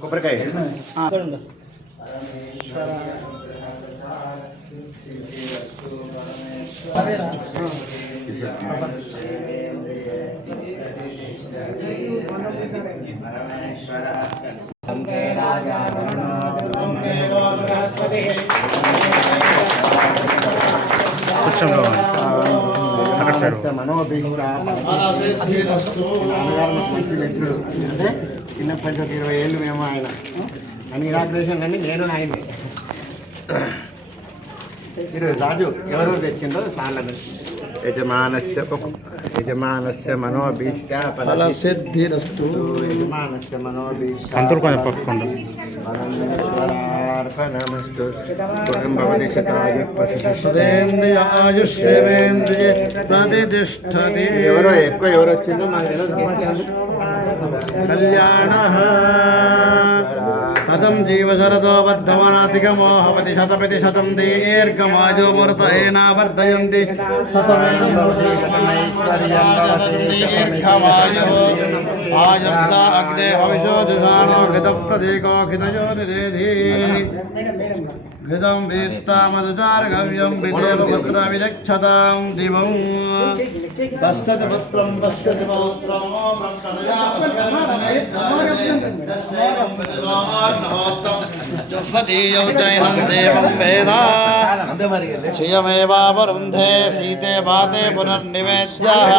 కొబ్బరికాయ మంచి మిత్రుడు అంటే చిన్నప్పటి నుంచి 20 ఏళ్ళు మేము ఆయన అని ఇనాగ్రేషన్ అని నేను ఆయన ఈరోజు రాజు ఎవరు తెచ్చిందో చాలా యజమానస్య మనోభీష్ట ఫలసిద్ధిరస్తు యజమానస్య మనోభీష్ట పరమేశ్వరార్పణమస్తు భవతి శతాయుష్యేంద్రియ ఆయుష్యేంద్రియ ప్రతిష్టతి. ఎవరో ఎక్కువ ఎవరు వచ్చిందో మాకు తెలియదు. కళ్యాణ కథం జీవశరదో బద్ధమనాతికమోహవతి శతపతి శతం దీర్ఘమాయో మూర్తయేనా వర్ధయంతి ఆయుక్త అగ్నే హవిషో దుషాణో ఘృత ప్రదీకో ఘృతయో నిరేధి ఘృతం వీత్తామదుచారగవ్యం విదేవపుత్ర విచక్షతాం దివం పశ్యతి పుత్రం పశ్యతి పౌత్రం జహ్వదీయౌచైనం దేవం వేద క్షయమేవావరుంధే సీతే వాతే పునర్నివేద్యః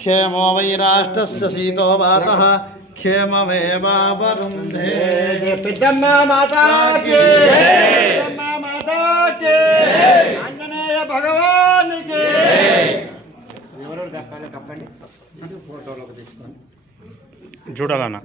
క్షేమో వై రాష్ట్రస్య సీతో వాతః క్షేమమేవావరుంధే. పెద్దమ్మ మాతాకి ఆంజనేయ భగవానికి ఎవరెవరు దక్కాలి కప్పండి ఫోటోలోకి తీసుకొని చూడాలన్నా.